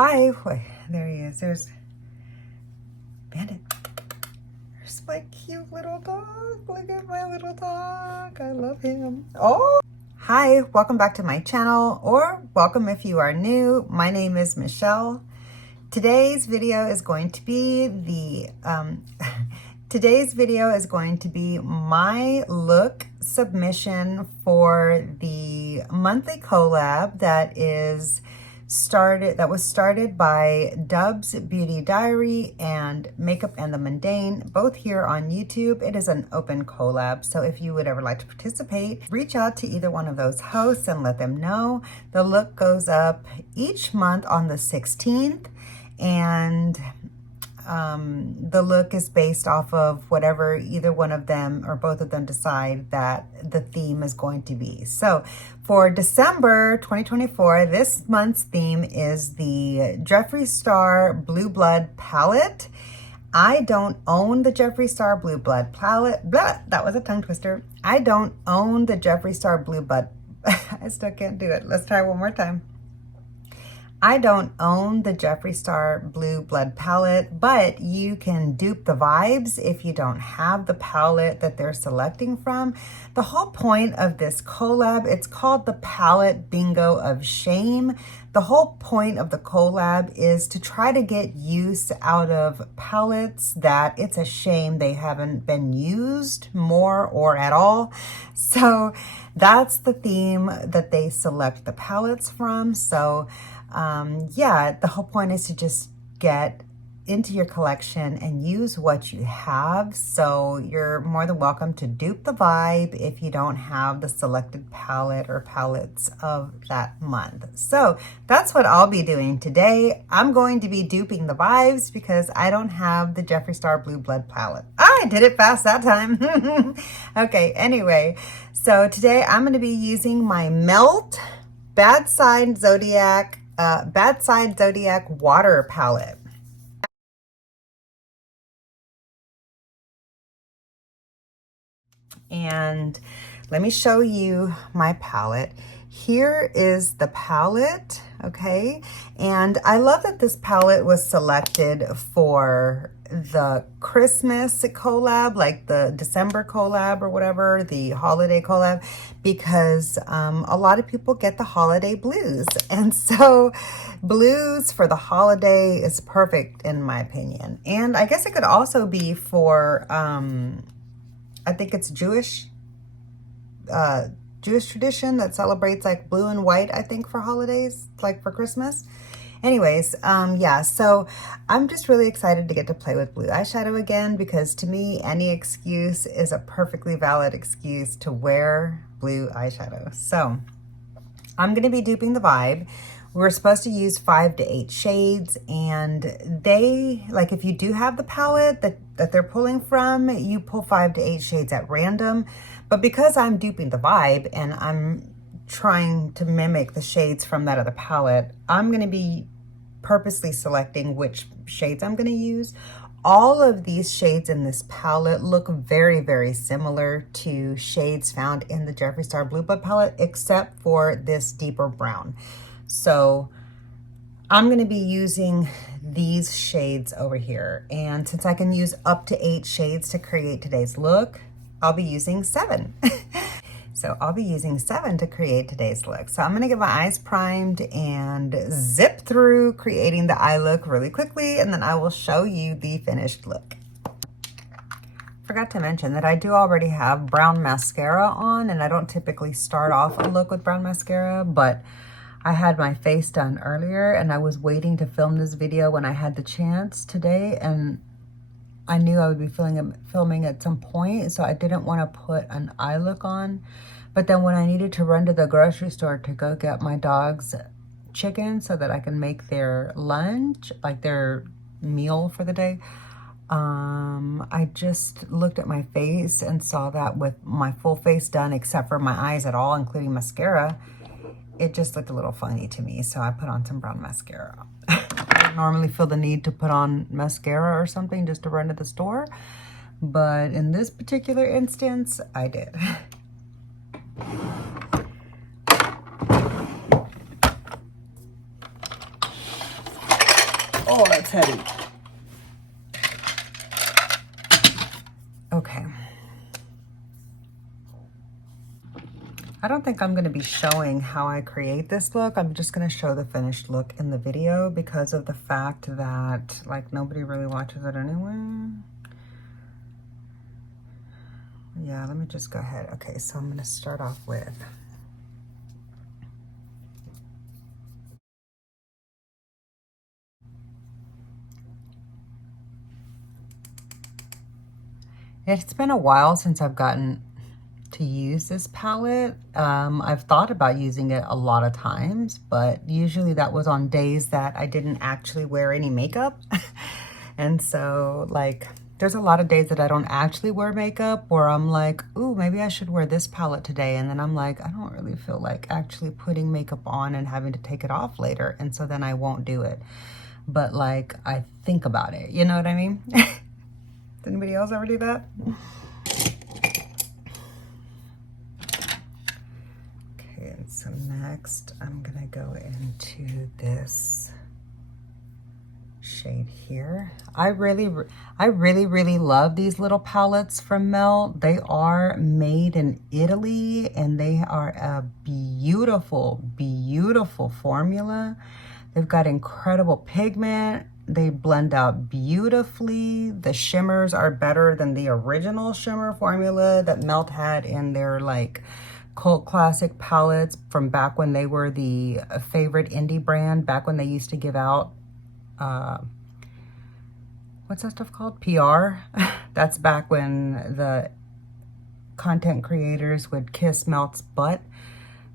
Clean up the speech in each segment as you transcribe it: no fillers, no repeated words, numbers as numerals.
Hi, wait, there he is. There's Bandit. There's my cute little dog. Look at my little dog. I love him. Oh, hi, welcome back to my channel, or welcome if you are new. My name is Michelle. Today's video is going to be my look submission for the monthly collab that was started by Dub's Beauty Diary and Makeup and the Mundane, both here on YouTube. It is an open collab, so if you would ever like to participate, reach out to either one of those hosts and let them know. The look goes up each month on the 16th, and the look is based off of whatever either one of them or both of them decide that the theme is going to be. So for December 2024, this month's theme is the Jeffree Star Blue Blood palette. I don't own the Jeffree Star Blue Blood palette. Blah, that was a tongue twister. I don't own the Jeffree Star Blue Blood. I still can't do it. Let's try one more time. I don't own the Jeffree Star Blue Blood palette, but you can dupe the vibes if you don't have the palette that they're selecting from. The whole point of this collab, it's called the Palette Bingo of Shame. The whole point of the collab is to try to get use out of palettes that it's a shame they haven't been used more or at all. So that's the theme that they select the palettes from. So yeah, the whole point is to just get into your collection and use what you have. So you're more than welcome to dupe the vibe if you don't have the selected palette or palettes of that month. So that's what I'll be doing today. I'm going to be duping the vibes because I don't have the Jeffree Star Blue Blood palette. I did it fast that time. Okay, anyway, so today I'm going to be using my Melt Bad Side Zodiac water palette. And let me show you my palette. Here is the palette, okay? And I love that this palette was selected for the Christmas collab, like the December collab or whatever, the holiday collab, because a lot of people get the holiday blues. And so blues for the holiday is perfect in my opinion. And I guess it could also be for, I think it's Jewish tradition that celebrates like blue and white, I think, for holidays, like for Christmas. Anyways, yeah, so I'm just really excited to get to play with blue eyeshadow again, because to me, any excuse is a perfectly valid excuse to wear blue eyeshadow. So I'm going to be duping the vibe. We're supposed to use 5 to 8 shades, and they, like, if you do have the palette that they're pulling from, you pull 5 to 8 shades at random. But because I'm duping the vibe and I'm trying to mimic the shades from that other palette, I'm going to be purposely selecting which shades I'm going to use. All of these shades in this palette look very, very similar to shades found in the Jeffree Star Blue Blood palette, except for this deeper brown. So I'm going to be using these shades over here. And since I can use up to 8 shades to create today's look, I'll be using 7. So I'll be using 7 to create today's look. So I'm going to get my eyes primed and zip through creating the eye look really quickly, and then I will show you the finished look. Forgot to mention that I do already have brown mascara on, and I don't typically start off a look with brown mascara, but I had my face done earlier and I was waiting to film this video when I had the chance today, and I knew I would be filming at some point, so I didn't want to put an eye look on. But then when I needed to run to the grocery store to go get my dog's chicken so that I can make their lunch, like their meal for the day, I just looked at my face and saw that with my full face done except for my eyes at all, including mascara, it just looked a little funny to me, so I put on some brown mascara. I don't normally feel the need to put on mascara or something just to run to the store, but in this particular instance, I did. Oh, that's heavy. Okay. I don't think I'm going to be showing how I create this look. I'm just going to show the finished look in the video because of the fact that like nobody really watches it anyway. Yeah, let me just go ahead. Okay, so I'm going to start off with it's been a while since I've gotten to use this palette. I've thought about using it a lot of times, but usually that was on days that I didn't actually wear any makeup. And so like there's a lot of days that I don't actually wear makeup where I'm like, ooh, maybe I should wear this palette today. And then I'm like, I don't really feel like actually putting makeup on and having to take it off later. And so then I won't do it. But like, I think about it. You know what I mean? Does anybody else ever do that? Okay, and so next I'm gonna go into this shade here. I really love these little palettes from Melt. They are made in Italy and they are a beautiful, beautiful formula. They've got incredible pigment. They blend out beautifully. The shimmers are better than the original shimmer formula that Melt had in their like cult classic palettes from back when they were the favorite indie brand, back when they used to give out what's that stuff called? PR. That's back when the content creators would kiss Melt's butt,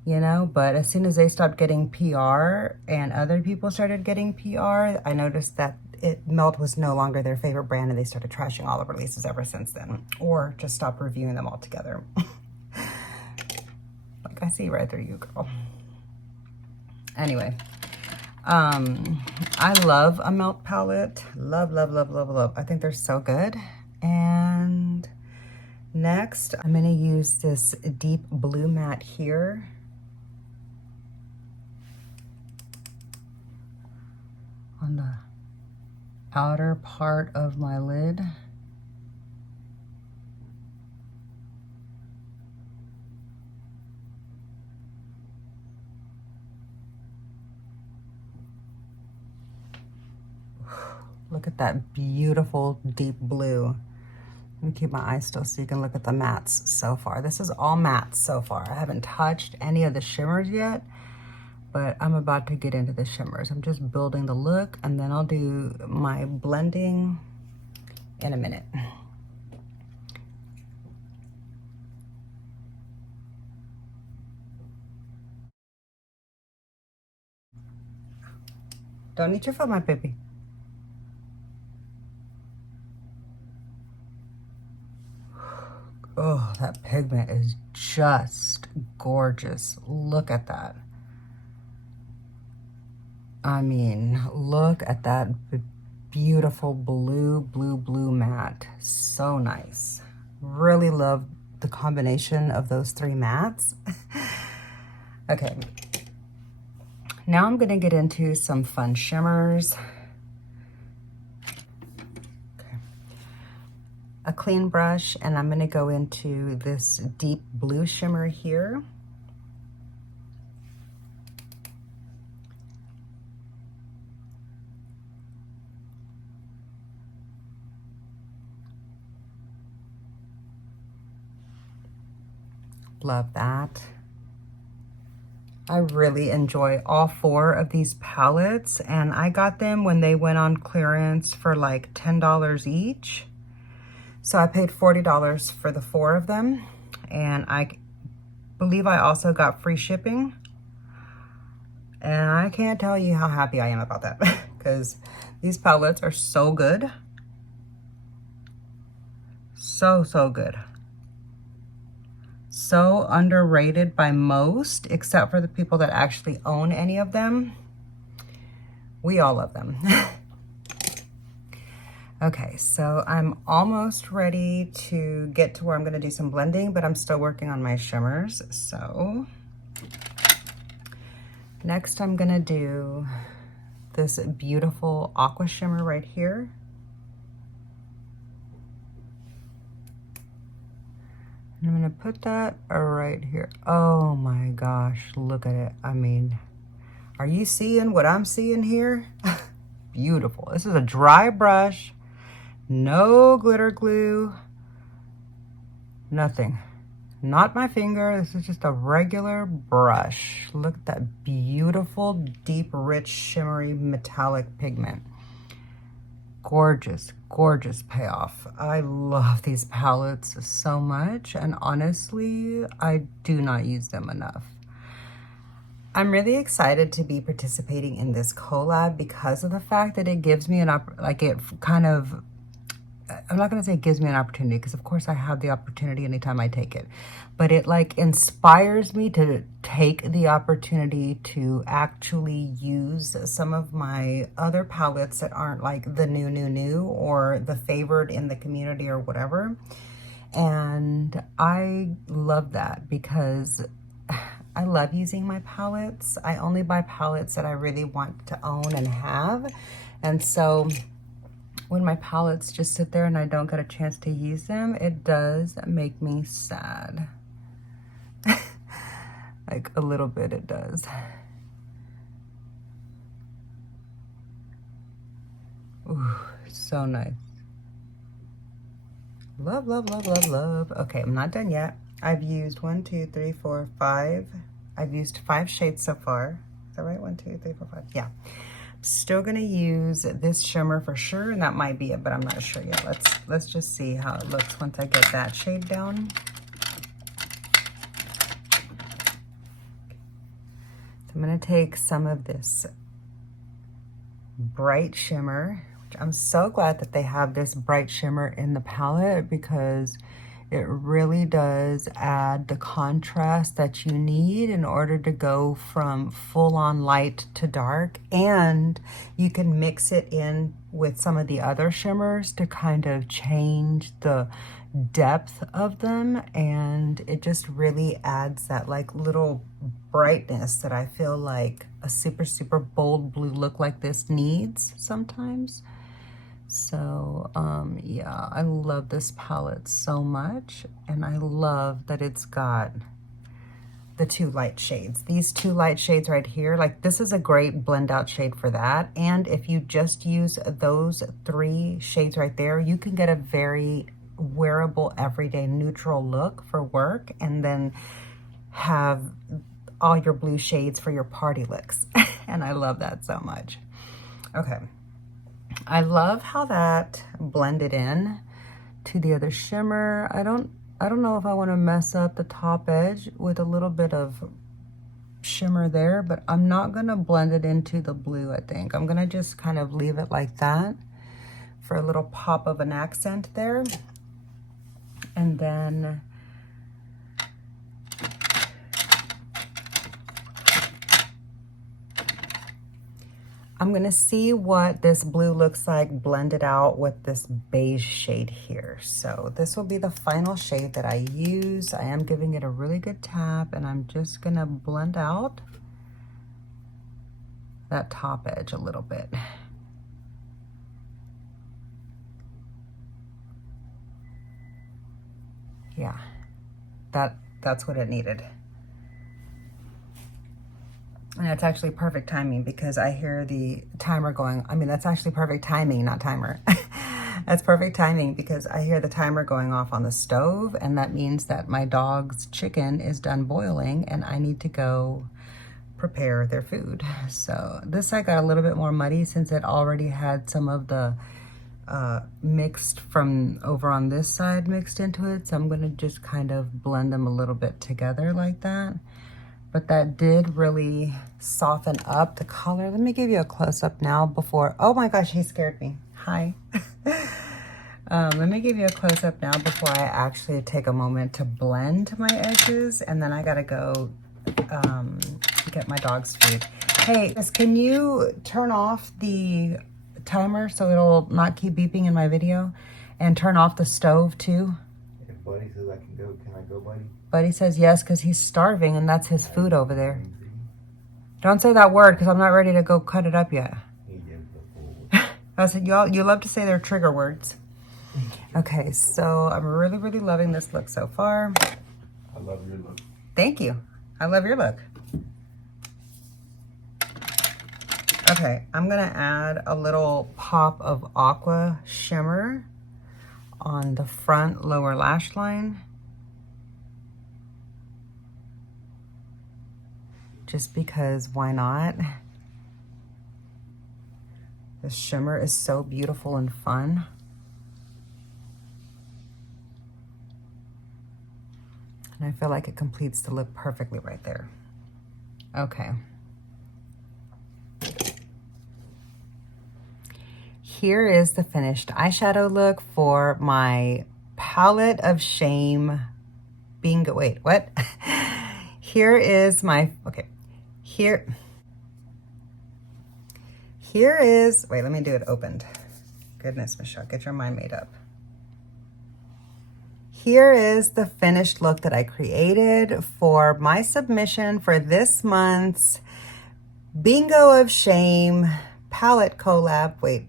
you know, but as soon as they stopped getting PR and other people started getting PR, I noticed that Melt was no longer their favorite brand and they started trashing all the releases ever since then, or just stopped reviewing them altogether. Like, I see right through you, girl. Anyway, I love a Melt palette. Love, love, love, love, love. I think they're so good. And next, I'm going to use this deep blue matte here. On the outer part of my lid. Look at that beautiful deep blue. Let me keep my eyes still so you can look at the mattes so far. This is all mattes so far. I haven't touched any of the shimmers yet, but I'm about to get into the shimmers. I'm just building the look and then I'll do my blending in a minute. Don't eat your foot, my baby. Oh, that pigment is just gorgeous. Look at that. I mean, look at that beautiful blue, blue, blue matte. So nice. Really love the combination of those three mattes. Okay. Now I'm gonna get into some fun shimmers. A clean brush, and I'm gonna go into this deep blue shimmer here. Love that. I really enjoy all four of these palettes, and I got them when they went on clearance for like $10 each. So I paid $40 for the four of them, and I believe I also got free shipping. And I can't tell you how happy I am about that because these palettes are so good. So, so good. So underrated by most, except for the people that actually own any of them. We all love them. Okay, so I'm almost ready to get to where I'm gonna do some blending, but I'm still working on my shimmers. So next I'm gonna do this beautiful aqua shimmer right here. And I'm gonna put that right here. Oh my gosh, look at it. I mean, are you seeing what I'm seeing here? Beautiful. This is a dry brush, no glitter glue, nothing. Not my finger, this is just a regular brush. Look at that beautiful, deep, rich, shimmery, metallic pigment. Gorgeous, gorgeous payoff. I love these palettes so much, and honestly, I do not use them enough. I'm really excited to be participating in this collab because of the fact that it gives me I'm not gonna say it gives me an opportunity, because of course I have the opportunity anytime I take it, but it like inspires me to take the opportunity to actually use some of my other palettes that aren't like the new or the favored in the community or whatever. And I love that because I love using my palettes. I only buy palettes that I really want to own and have. And so when my palettes just sit there and I don't get a chance to use them, it does make me sad. Like a little bit, it does. Ooh, so nice. Love, love, love, love, love. Okay, I'm not done yet. I've used 1, 2, 3, 4, 5. I've used 5 shades so far. Is that right? 1, 2, 3, 4, 5. Yeah. Still gonna use this shimmer for sure, and that might be it, but I'm not sure yet. Let's just see how it looks once I get that shade down. So I'm gonna take some of this bright shimmer, which I'm so glad that they have this bright shimmer in the palette, because it really does add the contrast that you need in order to go from full-on light to dark. And you can mix it in with some of the other shimmers to kind of change the depth of them, and it just really adds that like little brightness that I feel like a super, super bold blue look like this needs sometimes. So yeah, I love this palette so much, and I love that it's got the 2 light shades. These 2 light shades right here, like this is a great blend out shade for that. And if you just use those 3 shades right there, you can get a very wearable, everyday neutral look for work, and then have all your blue shades for your party looks. And I love that so much. Okay. I love how that blended in to the other shimmer. I don't know if I want to mess up the top edge with a little bit of shimmer there, but I'm not going to blend it into the blue. I think I'm going to just kind of leave it like that for a little pop of an accent there. And then I'm gonna see what this blue looks like blended out with this beige shade here. So this will be the final shade that I use. I am giving it a really good tap, and I'm just gonna blend out that top edge a little bit. Yeah, that's what it needed. And that's actually perfect timing, because I hear the timer going. I mean, that's actually perfect timing, not timer. That's perfect timing, because I hear the timer going off on the stove, and that means that my dog's chicken is done boiling and I need to go prepare their food. So this side got a little bit more muddy since it already had some of the mixed from over on this side mixed into it. So I'm gonna just kind of blend them a little bit together like that. But that did really soften up the color. Let me give you a close-up now before, oh my gosh, he scared me. Hi. Let me give you a close-up now before I actually take a moment to blend my edges, and then I gotta go get my dog's food. Hey, can you turn off the timer so it'll not keep beeping in my video, and turn off the stove too? If Buddy says I can go, can I go, Buddy? Buddy says yes, because he's starving and that's his food over there. Don't say that word, because I'm not ready to go cut it up yet. I said, you love to say their trigger words. Okay, so I'm really, really loving this look so far. I love your look. Thank you. I love your look. Okay, I'm gonna add a little pop of aqua shimmer on the front lower lash line. Just because, why not? The shimmer is so beautiful and fun. And I feel like it completes the look perfectly right there. Okay. Here is the finished eyeshadow look for my palette of shame bingo. Wait, what? Here is my, okay. Here is, wait, let me do it opened. Goodness, Michelle, get your mind made up. Here is the finished look that I created for my submission for this month's Bingo of Shame palette collab. Wait,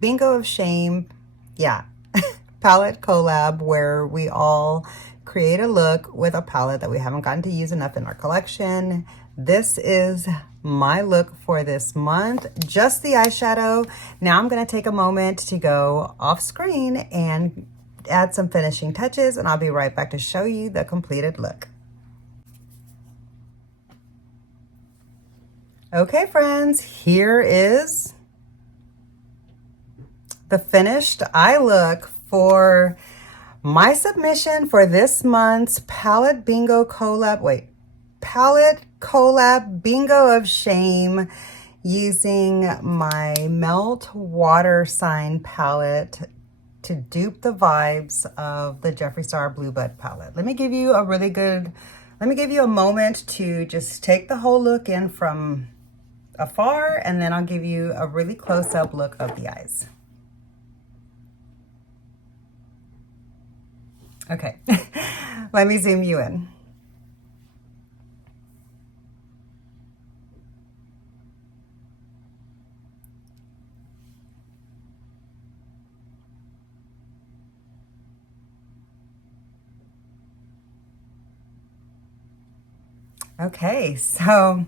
Bingo of Shame, yeah, palette collab, where we all create a look with a palette that we haven't gotten to use enough in our collection. This is my look for this month, just the eyeshadow. Now I'm gonna take a moment to go off screen and add some finishing touches, and I'll be right back to show you the completed look. Okay, friends, here is the finished eye look for my submission for this month's palette bingo collab. Wait, palette collab bingo of shame using my Melt Water Sign palette to dupe the vibes of the Jeffree Star Blue Bud palette. Let me give you a moment to just take the whole look in from afar, and then I'll give you a really close-up look of the eyes. Okay, let me zoom you in. Okay, so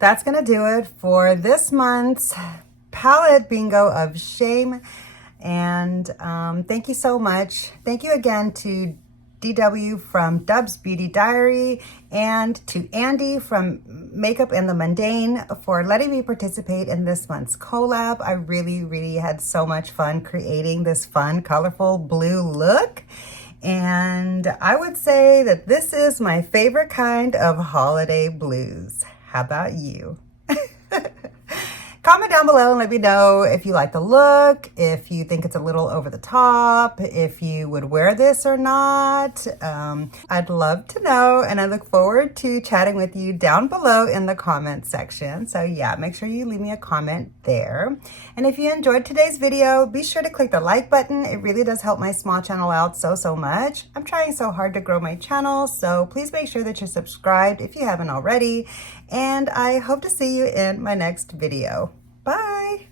that's gonna do it for this month's palette bingo of shame. And thank you so much. Thank you again to DW from Dub's Beauty Diary and to Andy from Makeup and the Mundane for letting me participate in this month's collab. I really, really had so much fun creating this fun, colorful blue look. And I would say that this is my favorite kind of holiday blues. How about you? Comment down below and let me know if you like the look, if you think it's a little over the top, if you would wear this or not. I'd love to know, and I look forward to chatting with you down below in the comment section. So yeah, make sure you leave me a comment there. And if you enjoyed today's video, be sure to click the like button. It really does help my small channel out so much. I'm trying so hard to grow my channel, so please make sure that you're subscribed if you haven't already. And I hope to see you in my next video. Bye.